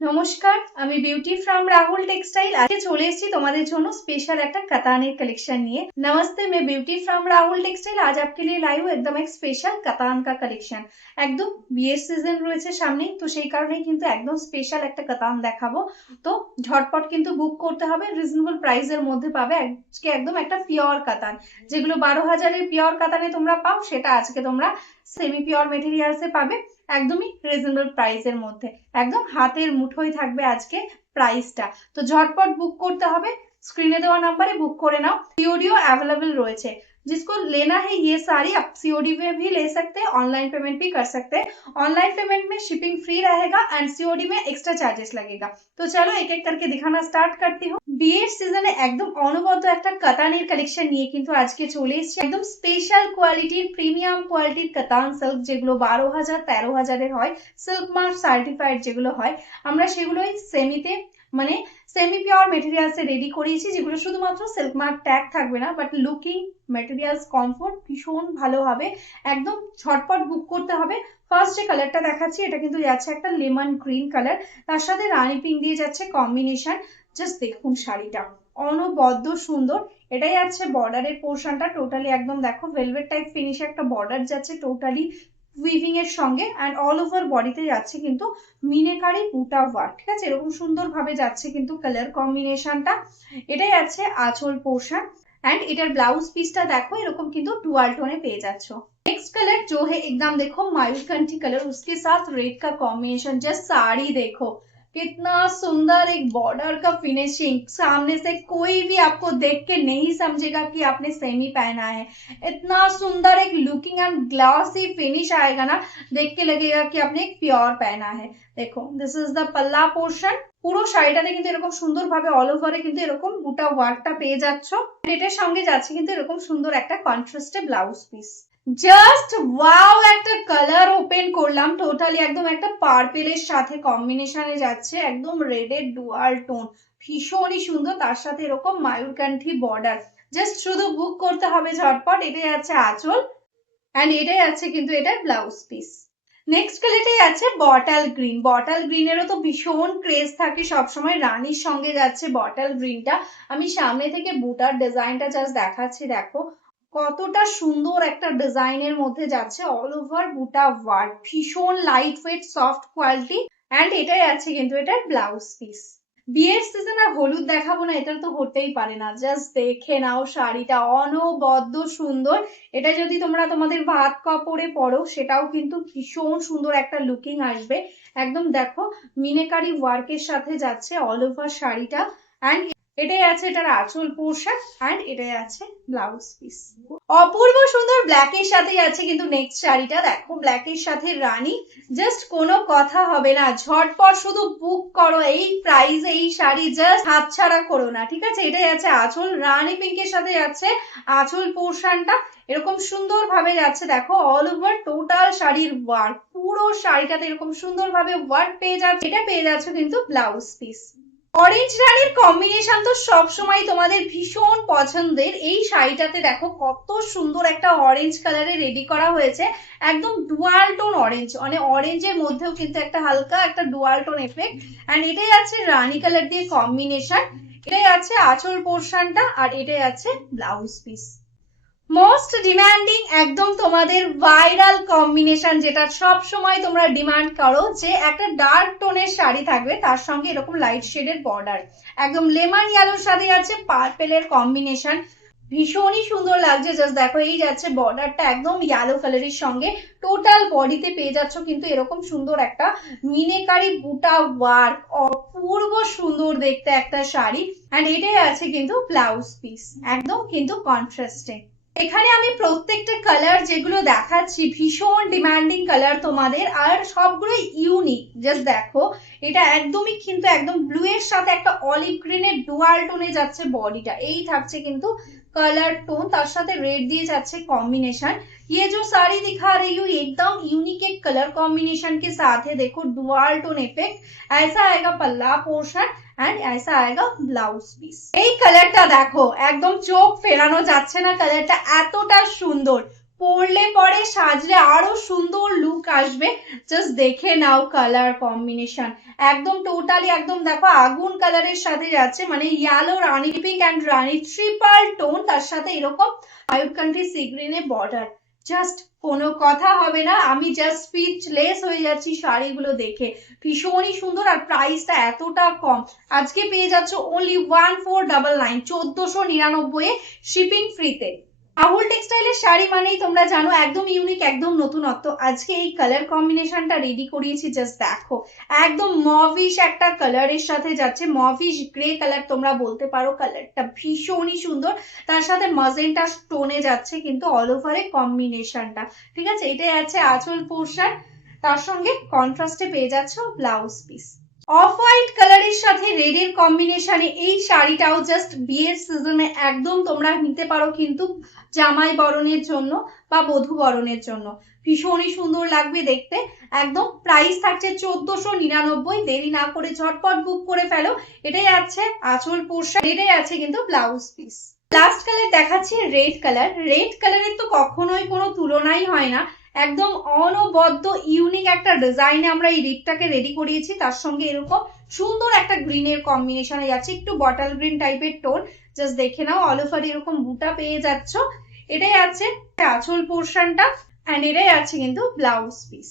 নমস্কার, আমি beauty from Rahul textile আজকে চলে এসেছি তোমাদের জন্য স্পেশাল একটা কাতানের কালেक्शन নিয়ে। नमस्ते, मैं ब्यूटी फ्रॉम राहुल टेक्सटाइल आज आपके लिए लाई हूँ एकदम एक स्पेशल কাতান का কালেকশন। একদম বিয়ের সিজন রয়েছে সামনেই, তো সেই কারণেই কিন্তু একদম স্পেশাল একটা কাতান দেখাবো। তো ঝটপট কিন্তু বুক করতে হবে, রিজনেবল প্রাইসের মধ্যে পাবে আজকে একদম একটা পিওর কাতান। যেগুলো 12,000-এর পিওর কাতানে তোমরা পাও, সেটা আজকে তোমরা সেমি পিওর মেটেরিয়ালসে পাবে একদমই রিজনেবল প্রাইসের মধ্যে। একদম হাতের মুঠোয় থাকবে আজকে প্রাইসটা। তো ঝটপট বুক করতে হবে, স্ক্রিনে দেওয়া নাম্বারে বুক করে নাও। सीओडी अवेलेबल রয়েছে। जिसको लेना है ये साड़ी आप सीओडी में भी ले सकते हैं, ऑनलाइन पेमेंट भी कर सकते हैं। ऑनलाइन पेमेंट में शिपिंग फ्री रहेगा एंड सीओडी में एक्स्ट्रा चार्जेस लगेगा। तो चलो एक एक करके दिखाना स्टार्ट करती हूँ। বিয়ের সিজনে একদম অনবদ্য একটা কাতানের কালেকশন নিয়ে কিন্তু আজকে চলে এসেছি। একদম স্পেশাল কোয়ালিটির প্রিমিয়াম কোয়ালিটির কাতান সিল্ক, যেগুলো 12,000-13,000-এর হয়, সিল্ক মার্ক সার্টিফাইড যেগুলো হয়, আমরা সেগুলোই সেমিতে মানে সেমি পিওর মেটেরিয়ালসে রেডি করিয়েছি, যেগুলো শুধুমাত্র সিল্ক মার্ক ট্যাগ থাকবে না, বাট লুকিং মেটেরিয়ালস কমফোর্ট ভীষণ ভালো হবে। একদম ঝটপট বুক করতে হবে। ফার্স্ট যে কালারটা দেখাচ্ছি এটা কিন্তু যাচ্ছে একটা লেমন গ্রিন কালার, তার সাথে রানী পিঙ্ক দিয়ে যাচ্ছে কম্বিনেশন। জাস্ট দেখুন শাড়িটা অনবদ্য সুন্দর। এটাই যাচ্ছে বর্ডারের পোর্শনটা, টোটালি একদম দেখো ভেলভেট টাইপ ফিনিশে একটা বর্ডার যাচ্ছে টোটালি উইভিং এর সঙ্গে, এন্ড অল ওভার বডিতে যাচ্ছে কিন্তু মিনেকারি বুটা ওয়ার্ক। ঠিক আছে, এরকম সুন্দর ভাবে যাচ্ছে কিন্তু কালার কম্বিনেশনটা। এটাই আছে আঁচল পোর্শন एंड इधर ब्लाउज पीसটা দেখো এরকম কিন্তু ডুয়াল টোনে পেয়ে যাচ্ছ। नेक्स्ट कलर जो है एकदम देखो मयूरकंठी कलर, उसके साथ रेड का कॉम्बिनेशन। जस्ट साड़ी देखो कितना सुंदर, एक बॉर्डर का फिनिशिंग, सामने से कोई भी आपको देख के नहीं समझेगा कि आपने सेमी पहना है। इतना सुंदर एक लुकिंग एंड ग्लॉसी फिनिश आएगा ना, देख के लगेगा कि आपने एक प्योर पहना है। देखो दिस इज द पल्ला पोर्शन। পুরো শাড়িটাতে কিন্তু এরকম সুন্দর ভাবে অল ওভারে কিন্তু এরকম বুটা ওয়ার্কটা পেয়ে যাচ্ছ। এটার সঙ্গে যাচ্ছে কিন্তু এরকম সুন্দর একটা কন্ট্রাস্টে ব্লাউজ পিস। জাস্ট ওয়াও, একটা কালার ওপেন করলাম, টোটালি একদম একটা পার্পেলের সাথে কম্বিনেশনে যাচ্ছে, একদম রেডের ডুয়াল টোন, ভীষণই সুন্দর। তার সাথে এরকম ময়ূরকান্ঠী বর্ডার। জাস্ট শুধু বুক করতে হবে ঝটপট। এটাই আছে আঁচল এন্ড এটাই আছে কিন্তু এটার ব্লাউজ পিস। নেক্সট কালারটাই আছে বটল গ্রিন। বটল গ্রিনেরও তো ভীষণ ক্রেজ থাকে সবসময়, রানীর সঙ্গে যাচ্ছে বটল গ্রিনটা। আমি সামনে থেকে বুটার ডিজাইনটা জাস্ট দেখাচ্ছি, দেখো কতটা সুন্দর একটা ডিজাইনের মধ্যে যাচ্ছে, অল ওভার বুটা ওয়ার্ক, ভীষণ light weight soft quality. And এটাই আছে কিন্তু এটার ব্লাউজ পিস। বিয়ের সিজন আর হলুদ দেখাবো না, এটা তো হতেই পারে না। জাস্ট দেখে নাও শাড়িটা অনবদ্য সুন্দর। এটা যদি তোমরা তোমাদের ভাত কাপড়ে পরো সেটাও কিন্তু ভীষণ সুন্দর একটা লুকিং আসবে। একদম দেখো মিনেকারি ওয়ার্কের সাথে যাচ্ছে অল ওভার শাড়িটা। এন্ড এটাই আছে এটার আঁচল পোর্শন এন্ড এটাই আছে ব্লাউজ পিস। অপূর্ব সুন্দর ব্ল্যাকের সাথে যাচ্ছে কিন্তু নেক্সট শাড়িটা, দেখো ব্ল্যাকের সাথে রানী। জাস্ট কোনো কথা হবে না, ঝটপট শুধু বুক করো, এই প্রাইসে এই শাড়ি জাস্ট হাতছাড়া করো না। ঠিক আছে, এটাই আছে আঁচল, রানী পিঙ্কের সাথে যাচ্ছে আঁচল পোর্শনটা, এরকম সুন্দর ভাবে যাচ্ছে। দেখো অল ওভার টোটাল শাড়ির ওয়ার্ক, পুরো শাড়িটাতে এরকম সুন্দর ভাবে ওয়ার্ক পেয়ে যাচ্ছে। এটা পেয়ে যাচ্ছে কিন্তু ব্লাউজ পিস। অরেঞ্জ রানীর কম্বিনেশন তো সবসময় তোমাদের ভীষণ পছন্দের। এই শাড়িটাতে দেখো কত সুন্দর একটা অরেঞ্জ কালারে রেডি করা হয়েছে, একদম ডুয়াল টোন অরেঞ্জ, মানে অরেঞ্জের মধ্যেও কিন্তু একটা হালকা একটা ডুয়াল টোন এফেক্ট। এন্ড এটাই আছে রানী কালার দিয়ে কম্বিনেশন, এটাই আছে আঁচল পোর্শনটা আর এটাই আছে ব্লাউজ পিস। মোস্ট ডিমান্ডিং একদম তোমাদের ভাইরাল কম্বিনেশন, যেটা সব সময় তোমরা ডিমান্ড করো, যে একটা ডার্ক টোনের শাড়ি থাকবে তার সঙ্গে এরকম লাইট শেডের বর্ডার, একদম লেমন ইয়েলোর সাথে আছে পার্পেলের কম্বিনেশন, ভীষণই সুন্দর লাগছে। জাস্ট দেখো এই যাচ্ছে বর্ডারটা একদম ইয়েলো কালারের সঙ্গে, টোটাল বডিতে পেয়ে যাচ্ছ কিন্তু এরকম সুন্দর একটা মিনেকারি বুটা ওয়ার্ক, অপূর্ব সুন্দর দেখতে একটা শাড়ি। এন্ড এটাই আছে কিন্তু ব্লাউজ পিস, একদম কিন্তু কন্ট্রাস্টে। এখানে আমি প্রত্যেকটা কালার যেগুলো দেখাচ্ছি ভীষণ ডিমান্ডিং কালার তোমাদের, আর সবগুলো ইউনিক। জাস্ট দেখো এটা একদমই কিন্তু একদম ব্লু এর সাথে একটা অলিভ গ্রিনের ডুয়াল টোনে যাচ্ছে বডিটা, এই থাকছে কিন্তু कलर टोन, तार साथे रेड दिए जाच्छे कॉम्बिनेशन। ये जो साड़ी दिखा रही हूँ एकदम यूनिक एक कलर कॉम्बिनेशन के साथ है, देखो डुअल टोन इफेक्ट। ऐसा आएगा पल्ला पोर्शन एंड ऐसा आएगा ब्लाउज পিস। এই কালারটা দেখো একদম চোখ ফেরানো যাচ্ছে না, কালারটা এতটা সুন্দর, পরলে পরে সাজলে আরো সুন্দর লুক আসবে। জাস্ট দেখে নাও কালার কম্বিনেশন, একদম টোটালি একদম দেখো আগুন কালারের সাথে যাচ্ছে, মানে yellow Rani pink and Rani triple tone, তার সাথে এরকম ফাইভ কান্ট্রি সি গ্রিনের বর্ডার। জাস্ট কোনো কথা হবে না, আমি জাস্ট স্পিচলেস হয়ে যাচ্ছি শাড়িগুলো দেখে, ভীষণই সুন্দর আর প্রাইসটা এতটা কম। আজকে পেয়ে যাচ্ছ অনলি 1499, 1499 এ, শিপিং ফ্রিতে। রাহুল টেক্সটাইলের শাড়ি মানেই তোমরা জানো একদম ইউনিক, একদম নতুনত্ব। আজকে এই কালার কম্বিনেশনটা রেডি করিয়েছি, জাস্ট দেখো একদম মভিশ একটা কালারের সাথে যাচ্ছে, মভিশ গ্রে কালার তোমরা বলতে পারো, কালারটা ভীষণই সুন্দর। তার সাথে মাজেন্টা স্টোনে যাচ্ছে কিন্তু অল ওভারে কম্বিনেশনটা, ঠিক আছে। এটাই আছে আঁচল পোর্শন, তার সঙ্গে কন্ট্রাস্টে পেয়ে যাচ্ছ ব্লাউজ পিস। অফ হোয়াইট কালারের সাথে রেড এর কম্বিনেশনে এই শাড়িটাও জাস্ট বিয়ের সিজনে একদম তোমরা নিতে পারো কিন্তু জামাই বরণের জন্য বা বধূ বরণের জন্য, ভীষণই সুন্দর লাগবে দেখতে। একদম প্রাইস থাকছে 1499, দেরি না করে ঝটপট বুক করে ফেলো। এটাই আছে আঁচল পোর্শন, এটাই আছে কিন্তু ব্লাউজ পিস। লাস্ট কালার দেখাচ্ছি রেড কালার। রেড কালারের তো কখনোই কোনো তুলনাই হয় না, একদম অনবদ্য ইউনিক একটা ডিজাইনে আমরা এই রিডটাকে রেডি করিয়েছি, তার সঙ্গে এরকম সুন্দর একটা গ্রিনের কম্বিনেশনে যাচ্ছে, একটু বটল গ্রিন টাইপের টোন। জাস্ট দেখে নাও অল ওভার এরকম বুটা পেয়ে যাচ্ছ। এটাই আছে আঁচল পোর্শনটা, এন্ড এটাই আছে কিন্তু ব্লাউজ পিস।